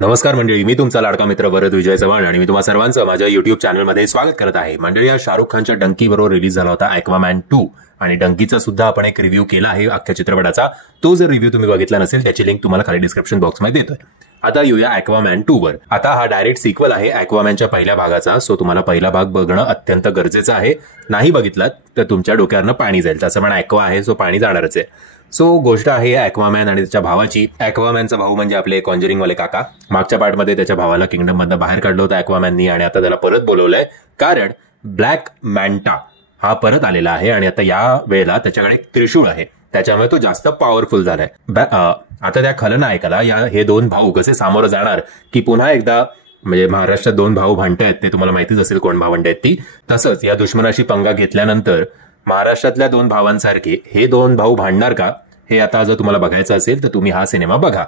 नमस्कार मंडळी, मी तुमचा लाडका मित्र वरद विजय चव्हाण आणि मी तुम्हा सर्वांचं माझ्या युट्यूब चॅनलमध्ये स्वागत करत आहे. मंडळी, या शाहरुख खानच्या डंकी बरोबर रिलीज झाला होता ॲक्वामॅन 2 आणि डंकीचा सुद्धा आपण एक रिव्ह्यू केला आहे अख्ख्या चित्रपटाचा. तो जर रिव्ह्यू तुम्ही बघितला नसेल त्याची लिंक तुम्हाला खाली डिस्क्रिप्शन बॉक्समध्ये देतोय. आता येऊया ॲक्वामॅन 2 वर. आता हा डायरेक्ट सिक्वल आहे ॲक्वामॅनच्या पहिल्या भागाचा, सो तुम्हाला पहिला भाग बघणं अत्यंत गरजेचं आहे. नाही बघितलात तर तुमच्या डोक्यावरनं पाणी जाईल. तसं पण ॲक्वा आहे, सो पाणी जाणारच आहे. सो गोष्ट आहे ॲक्वामॅन आणि त्याच्या भावाची. ॲक्वामॅनचा भाऊ म्हणजे आपले कॉन्जरिंग वाले काका. मागच्या पार्टमध्ये त्याच्या भावाला किंगडम मधनं बाहेर काढलं होतं ॲक्वामॅननी आणि आता त्याला परत बोलवलंय कारण ब्लॅक मॅन्टा हा परत आलेला आहे आणि आता या वेळेला त्याच्याकडे एक त्रिशूळ आहे, त्याच्यामुळे तो जास्त पॉवरफुल झालाय. आता त्या खलनायकाला हे दोन भाऊ कसे सामोरं जाणार की पुन्हा एकदा, म्हणजे महाराष्ट्रात दोन भाऊ भांडतायत, ते तुम्हाला माहितीच असेल कोण भावंड आहेत ती. तसंच या दुश्मनाशी पंगा घेतल्यानंतर महाराष्ट्रातल्या दोन भावांसारखे हे दोन भाऊ भांडणार का, हे आता जर तुम्हाला बघायचं असेल तर तुम्ही हा सिनेमा बघा.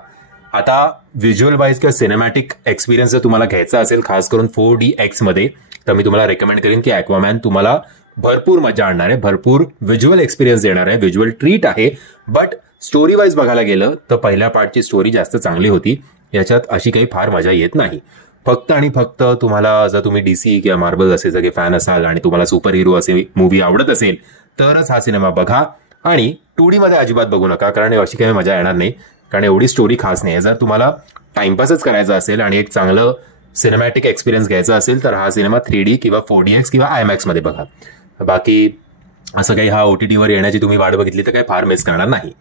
आता व्हिज्युअल वाईज किंवा सिनेमॅटिक एक्सपिरियन्स जर तुम्हाला घ्यायचा असेल, खास करून 4DX मध्ये, तर मी तुम्हाला रेकमेंड करेन की ॲक्वामॅन तुम्हाला भरपूर मजा आणणार आहे, भरपूर व्हिज्युअल एक्सपिरियन्स देणार आहे, व्हिज्युअल ट्रीट आहे. बट स्टोरी वाईज बघायला गेलं तर पहिल्या पार्टची स्टोरी जास्त चांगली होती. याच्यात अशी काही फार मजा येत नाही. फक्त आणि फक्त तुम्हाला, जर तुम्ही डीसी किंवा मार्बल असे सगळे फॅन असाल आणि तुम्हाला सुपर हिरो असे मूवी आवडत असेल तरच हा सिनेमा बघा. आणि 2D मध्ये अजिबात बघू नका, कारण अशी काही मजा येणार नाही, कारण एवढी स्टोरी खास नाही. जर तुम्हाला टाइमपासच करायचा असेल आणि एक चांगलं सिनेमॅटिक एक्सपिरियन्स घ्यायचा असेल तर हा सिनेमा 3D किंवा 4DX किंवा IMAX मध्ये बघा. बाकी असं काही हा OTT वर येण्याची तुम्ही वाट बघितली तर काही फार मिस करणार नाही.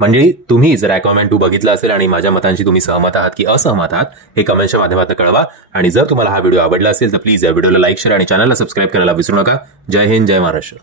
म्हणजे तुम्ही जर ॲक्वामॅन 2 बघितला असेल आणि माझ्या मतांशी तुम्ही सहमत आहात की असहमत आहात हे कमेंटच्या माध्यमातून कळवा. आणि जर तुम्हाला हा व्हिडिओ आवडला असेल तर प्लीज या व्हिडिओला लाईक, शेअर आणि चॅनलला सबस्क्राईब करायला विसरू नका. जय हिंद, जय महाराष्ट्र.